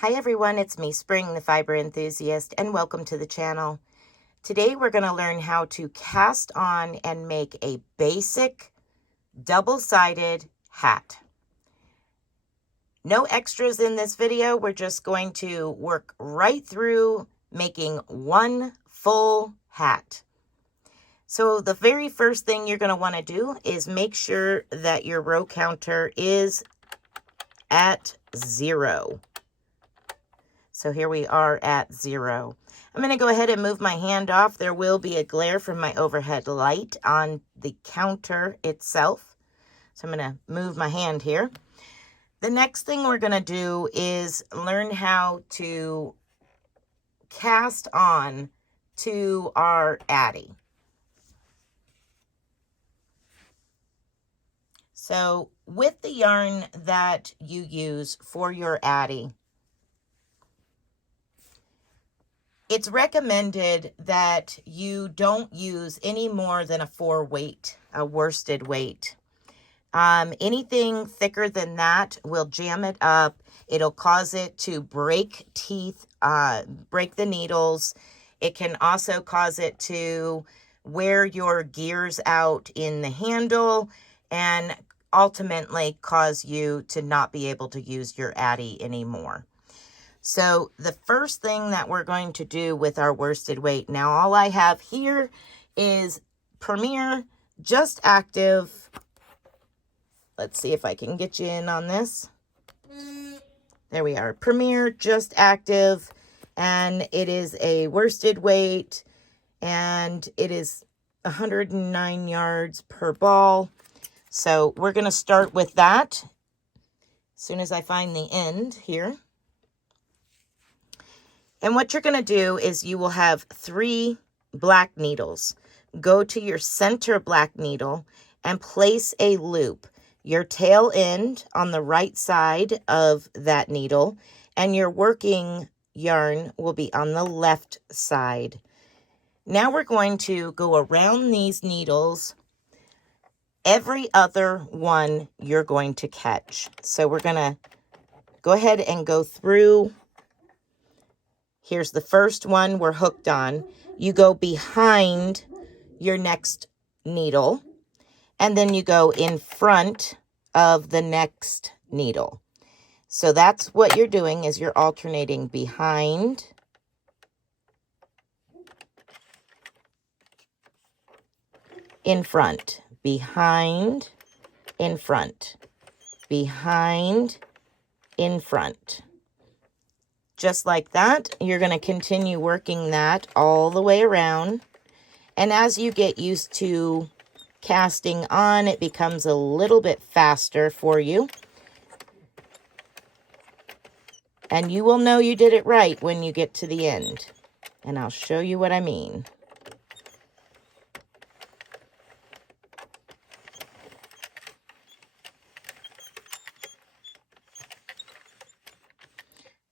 Hi everyone, it's me, Spring, the fiber enthusiast, and welcome to the channel. Today we're going to learn how to cast on and make a basic double-sided hat. No extras in this video. We're just going to work right through making one full hat. So the very first thing you're going to want to do is make sure that your row counter is at 0. So here we are at 0. I'm going to go ahead and move my hand off. There will be a glare from my overhead light on the counter itself. So I'm going to move my hand here. The next thing we're going to do is learn how to cast on to our Addi. So with the yarn that you use for your Addi, it's recommended that you don't use any more than a 4 weight, a worsted weight. Anything thicker than that will jam it up. It'll cause it to break teeth, break the needles. It can also cause it to wear your gears out in the handle and ultimately cause you to not be able to use your Addi anymore. So the first thing that we're going to do with our worsted weight, now all I have here is Premier Just Active. Let's see if I can get you in on this. There we are, Premier Just Active, and it is a worsted weight, and it is 109 yards per ball. So we're going to start with that as soon as I find the end here. And what you're going to do is you will have 3 black needles. Go to your center black needle and place a loop. Your tail end on the right side of that needle, and your working yarn will be on the left side. Now we're going to go around these needles. Every other one you're going to catch. So we're going to go ahead and go through. Here's the first one we're hooked on. You go behind your next needle, and then you go in front of the next needle. So that's what you're doing, is you're alternating behind, in front, behind, in front, behind, in front. Just like that, you're going to continue working that all the way around. And as you get used to casting on, it becomes a little bit faster for you. And you will know you did it right when you get to the end. And I'll show you what I mean.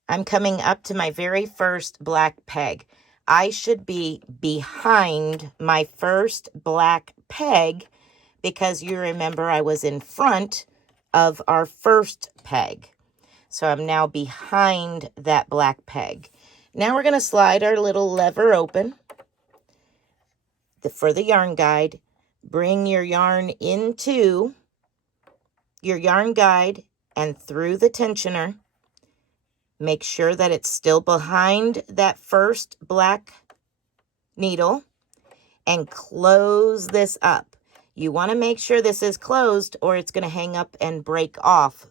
I'm coming up to my very first black peg. I should be behind my first black peg because you remember I was in front of our first peg. So I'm now behind that black peg. Now we're going to slide our little lever open. For the yarn guide, bring your yarn into your yarn guide and through the tensioner. Make sure that it's still behind that first black needle and close this up. You want to make sure this is closed or it's going to hang up and break off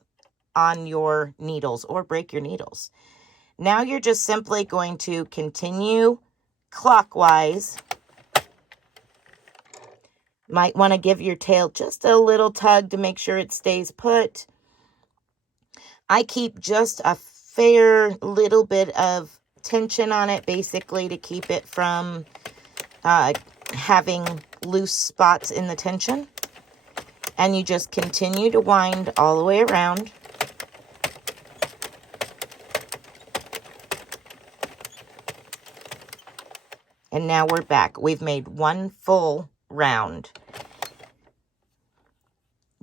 on your needles or break your needles. Now you're just simply going to continue clockwise. Might want to give your tail just a little tug to make sure it stays put. I keep just a fair little bit of tension on it, basically to keep it from having loose spots in the tension. And you just continue to wind all the way around. And now we're back. We've made one full round.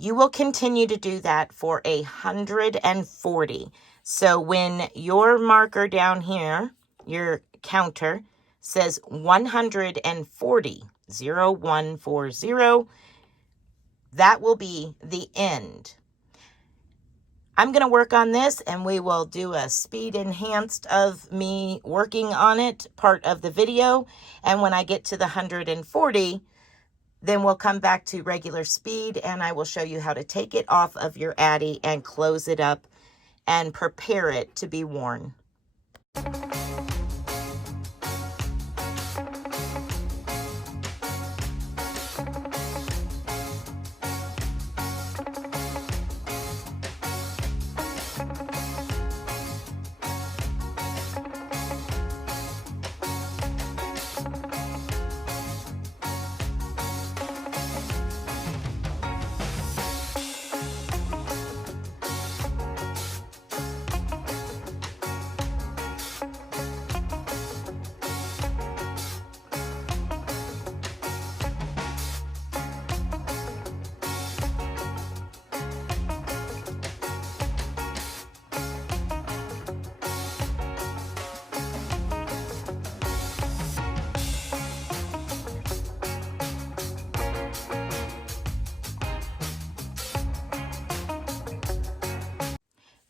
You will continue to do that for 140. So when your marker down here, your counter, says 140, 0140, that will be the end. I'm going to work on this, and we will do a speed enhanced of me working on it part of the video. And when I get to the 140, then we'll come back to regular speed, and I will show you how to take it off of your Addi and close it up and prepare it to be worn.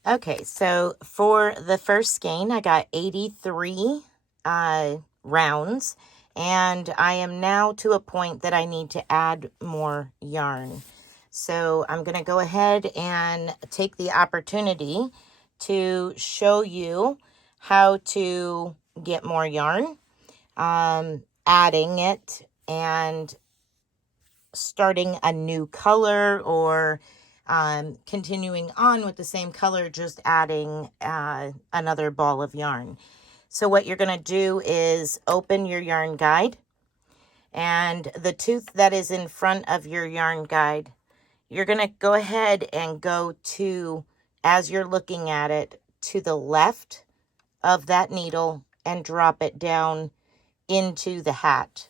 Okay, so for the first skein, I got 83 rounds, and I am now to a point that I need to add more yarn. So I'm going to go ahead and take the opportunity to show you how to get more yarn, adding it and starting a new color, or continuing on with the same color, just adding another ball of yarn. So what you're going to do is open your yarn guide, and the tooth that is in front of your yarn guide, you're going to go ahead and go to, as you're looking at it, to the left of that needle and drop it down into the hat.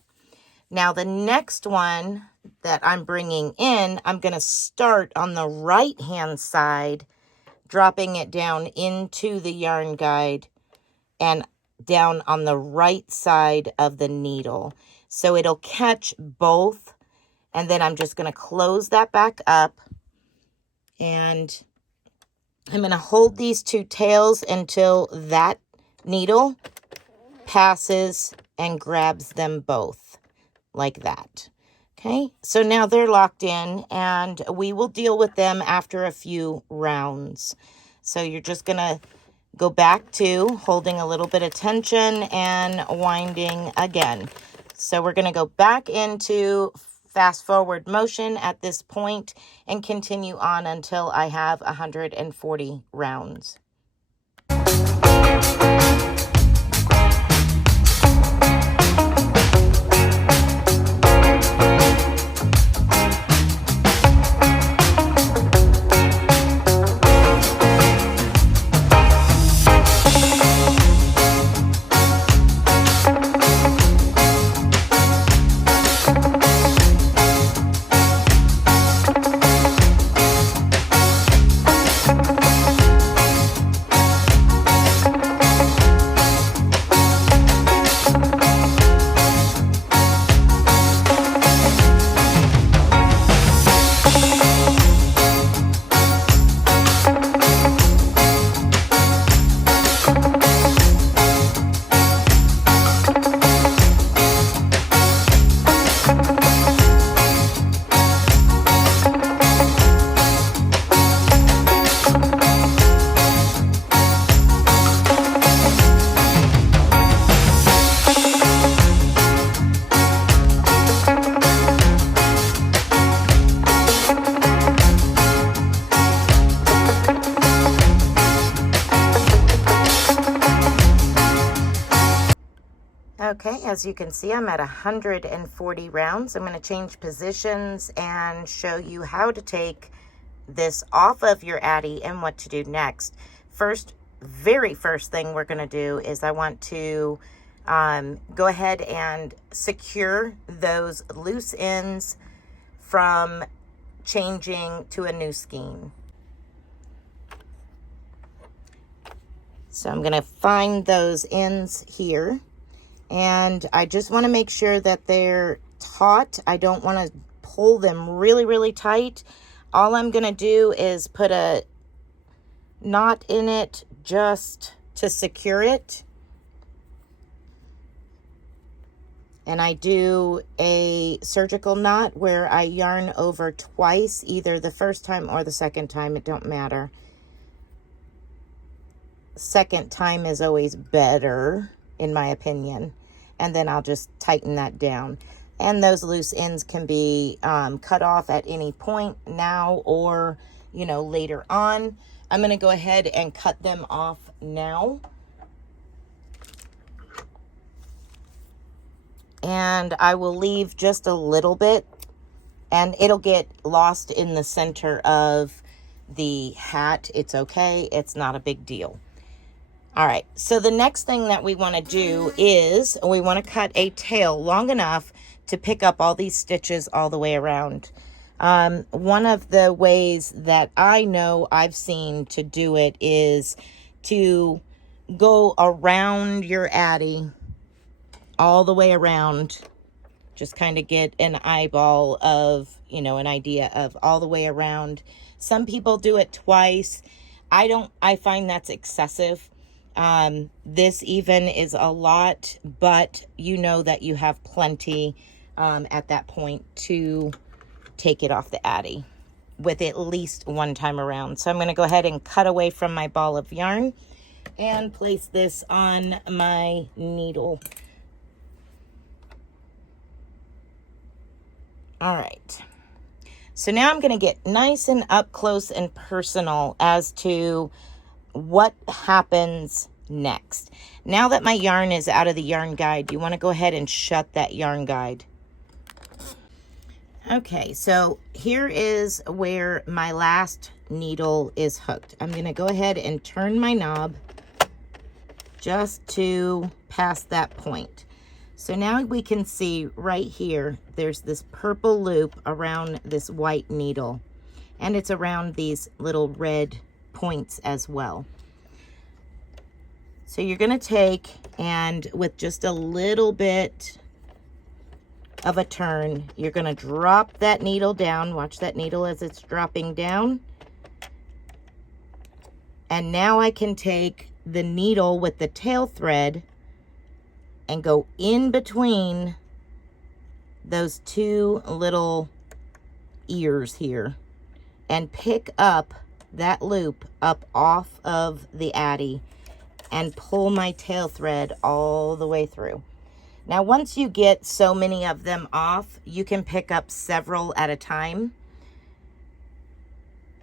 Now the next one that I'm bringing in, I'm going to start on the right hand side, dropping it down into the yarn guide and down on the right side of the needle. So it'll catch both, and then I'm just going to close that back up, and I'm going to hold these two tails until that needle passes and grabs them both like that. Okay, so now they're locked in, and we will deal with them after a few rounds. So you're just going to go back to holding a little bit of tension and winding again. So we're going to go back into fast forward motion at this point and continue on until I have 140 rounds. Okay, as you can see, I'm at 140 rounds. I'm going to change positions and show you how to take this off of your Addi and what to do next. Very first thing we're going to do is I want to go ahead and secure those loose ends from changing to a new skein. So I'm going to find those ends here, and I just want to make sure that they're taut. I don't want to pull them really, really tight. All I'm going to do is put a knot in it just to secure it. And I do a surgical knot where I yarn over twice, either the first time or the second time, it don't matter. Second time is always better, in my opinion. And then I'll just tighten that down. And those loose ends can be cut off at any point now or, you know, later on. I'm going to go ahead and cut them off now. And I will leave just a little bit, and it'll get lost in the center of the hat. It's okay. It's not a big deal. All right. So the next thing that we want to do is we want to cut a tail long enough to pick up all these stitches all the way around. One of the ways that I know I've seen to do it is to go around your Addi all the way around. Just kind of get an eyeball of, you know, an idea of all the way around. Some people do it twice. I find that's excessive. This even is a lot, but you know that you have plenty at that point to take it off the Addi with at least one time around. So I'm going to go ahead and cut away from my ball of yarn and place this on my needle. All right. So now I'm going to get nice and up close and personal as to what happens next. Now that my yarn is out of the yarn guide, you want to go ahead and shut that yarn guide. Okay, so here is where my last needle is hooked. I'm going to go ahead and turn my knob just to past that point. So now we can see right here, there's this purple loop around this white needle, and it's around these little red points as well. So you're going to take, and with just a little bit of a turn, you're going to drop that needle down. Watch that needle as it's dropping down. And now I can take the needle with the tail thread and go in between those two little ears here and pick up that loop up off of the Addi and pull my tail thread all the way through. Now, once you get so many of them off, you can pick up several at a time.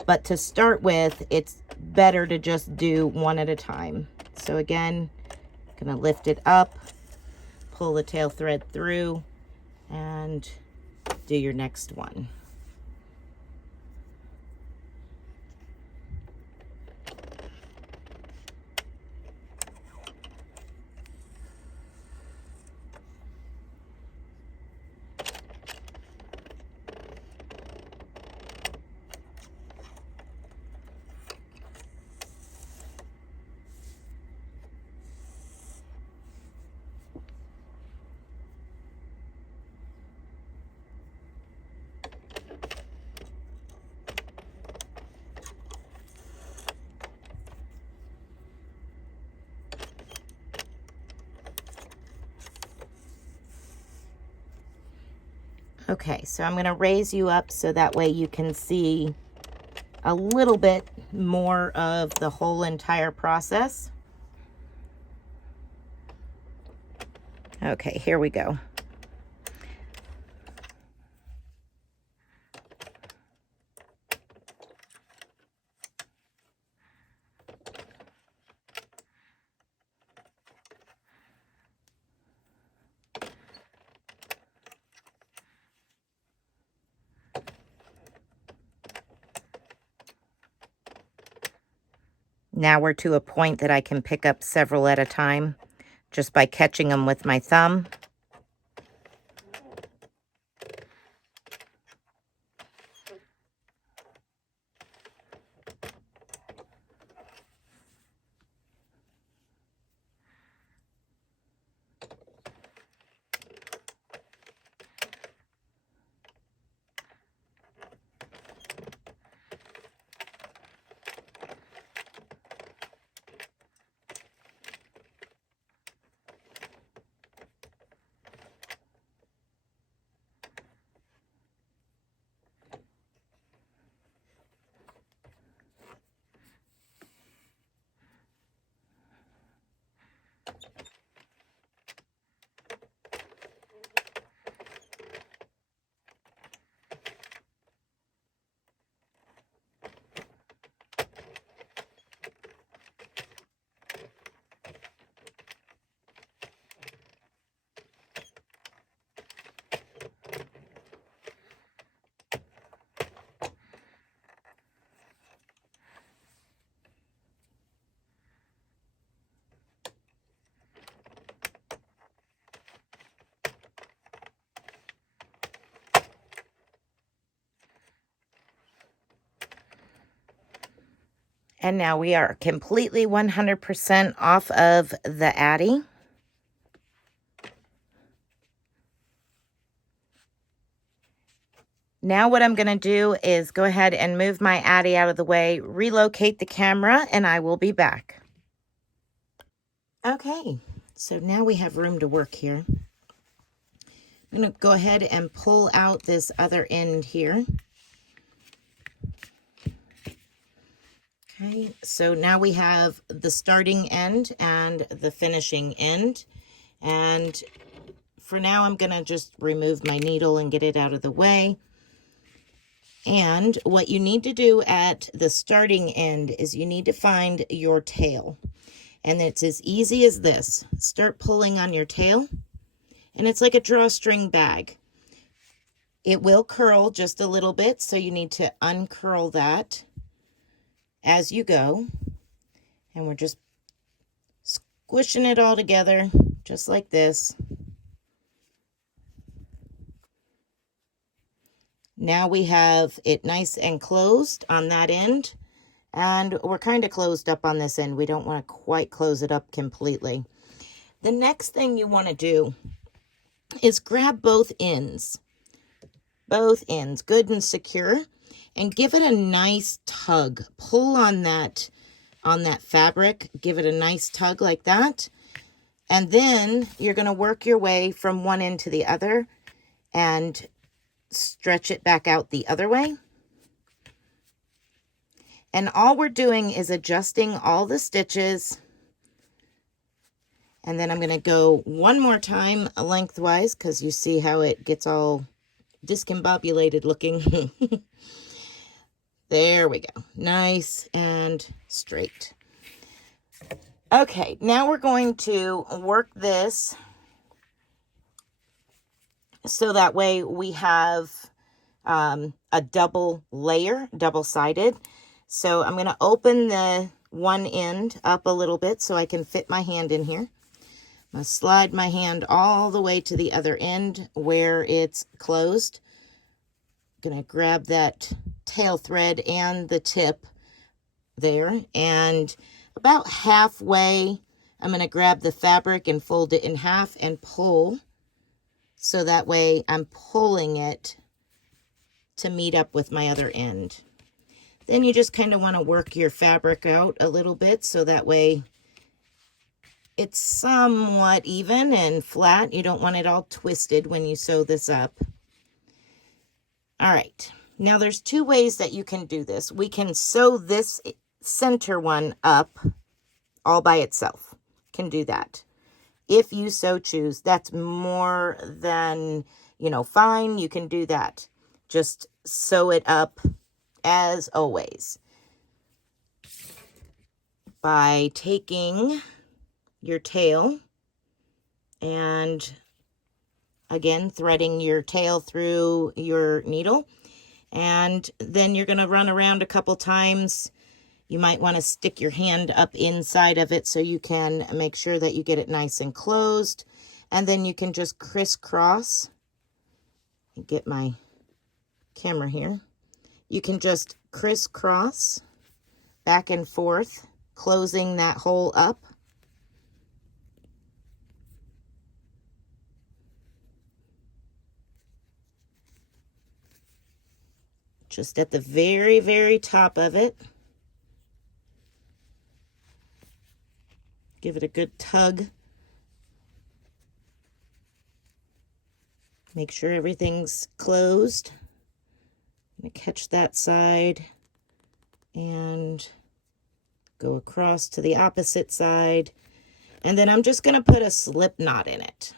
But to start with, it's better to just do one at a time. So again, I'm gonna lift it up, pull the tail thread through, and do your next one. Okay, so I'm going to raise you up so that way you can see a little bit more of the whole entire process. Okay, here we go. Now we're to a point that I can pick up several at a time just by catching them with my thumb. And now we are completely 100% off of the Addi. Now what I'm going to do is go ahead and move my Addi out of the way, relocate the camera, and I will be back. Okay, so now we have room to work here. I'm going to go ahead and pull out this other end here. Okay, so now we have the starting end and the finishing end. And for now, I'm going to just remove my needle and get it out of the way. And what you need to do at the starting end is you need to find your tail. And it's as easy as this. Start pulling on your tail. And it's like a drawstring bag. It will curl just a little bit, so you need to uncurl that as you go. And we're just squishing it all together, just like this. Now we have it nice and closed on that end. And we're kind of closed up on this end. We don't want to quite close it up completely. The next thing you want to do is grab both ends, good and secure, and give it a nice tug. Pull on that fabric, give it a nice tug like that. And then you're going to work your way from one end to the other and stretch it back out the other way. And all we're doing is adjusting all the stitches. And then I'm going to go one more time lengthwise, because you see how it gets all discombobulated looking. There we go. Nice and straight. Okay, now we're going to work this so that way we have a double layer, double-sided. So I'm going to open the one end up a little bit so I can fit my hand in here. I'm going to slide my hand all the way to the other end where it's closed. I'm going to grab that tail thread and the tip there, and about halfway I'm going to grab the fabric and fold it in half and pull, so that way I'm pulling it to meet up with my other end. Then you just kind of want to work your fabric out a little bit so that way it's somewhat even and flat. You don't want it all twisted when you sew this up. All right, now there's two ways that you can do this. We can sew this center one up all by itself. Can do that if you so choose. That's more than, fine. You can do that. Just sew it up as always by taking your tail and again threading your tail through your needle, and then you're going to run around a couple times. You might want to stick your hand up inside of it so you can make sure that you get it nice and closed, and then you can just crisscross. Get my camera here. You can just crisscross back and forth, closing that hole up. Just at the very, very top of it. Give it a good tug. Make sure everything's closed. I'm going to catch that side and go across to the opposite side. And then I'm just going to put a slip knot in it.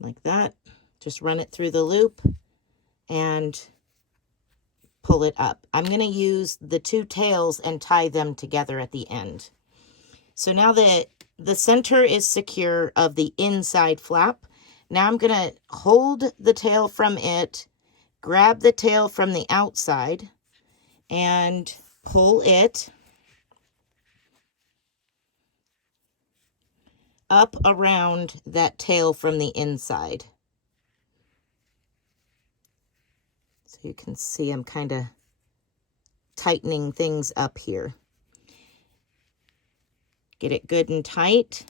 Like that. Just run it through the loop and pull it up. I'm going to use the two tails and tie them together at the end. So now that the center is secure of the inside flap, now I'm going to hold the tail from it, grab the tail from the outside, and pull it up around that tail from the inside. So you can see I'm kind of tightening things up here. Get it good and tight.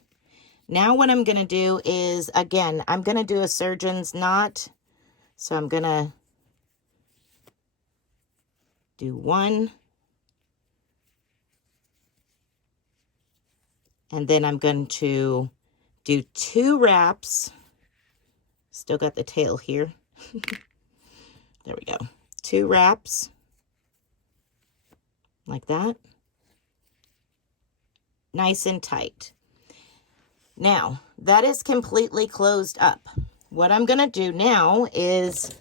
Now what I'm going to do is, again, I'm going to do a surgeon's knot. So I'm going to do 1. And then I'm going to do 2 wraps. Still got the tail here. There we go. 2 wraps. Like that. Nice and tight. Now, that is completely closed up. What I'm going to do now is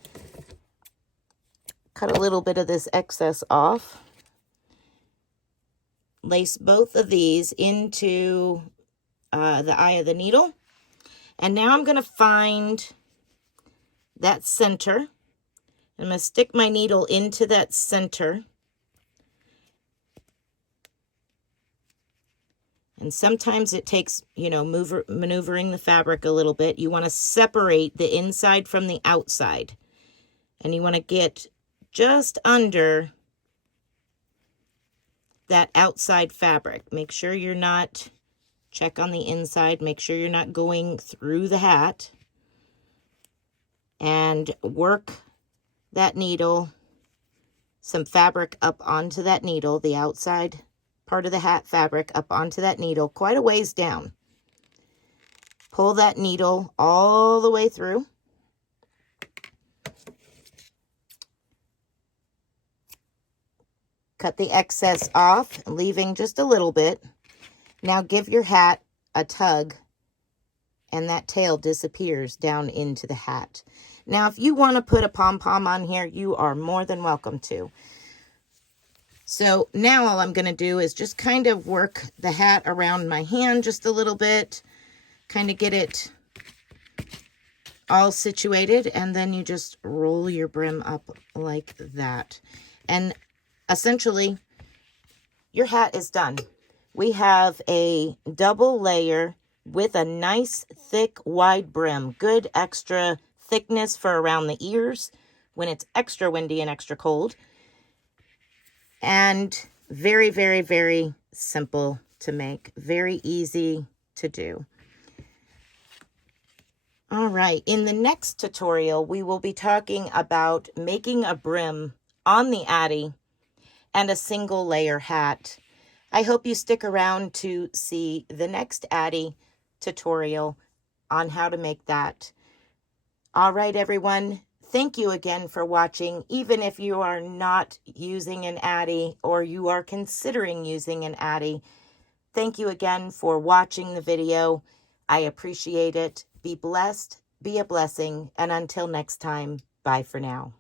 cut a little bit of this excess off. Lace both of these into the eye of the needle. And now I'm going to find that center. I'm going to stick my needle into that center. And sometimes it takes, you know, maneuvering the fabric a little bit. You want to separate the inside from the outside. And you want to get just under that outside fabric. Make sure you're not, check on the inside, make sure you're not going through the hat. And work that needle, some fabric up onto that needle, the outside part of the hat fabric up onto that needle, quite a ways down. Pull that needle all the way through. Cut the excess off, leaving just a little bit. Now give your hat a tug, and that tail disappears down into the hat. Now, if you want to put a pom-pom on here, you are more than welcome to. So now all I'm going to do is just kind of work the hat around my hand just a little bit, kind of get it all situated, and then you just roll your brim up like that. And essentially, your hat is done. We have a double layer with a nice, thick, wide brim. Good extra thickness for around the ears when it's extra windy and extra cold. And very, very, very simple to make. Very easy to do. All right, in the next tutorial, we will be talking about making a brim on the Addi and a single layer hat. I hope you stick around to see the next Addi tutorial on how to make that. All right, everyone. Thank you again for watching. Even if you are not using an Addi or you are considering using an Addi, thank you again for watching the video. I appreciate it. Be blessed, be a blessing, and until next time, bye for now.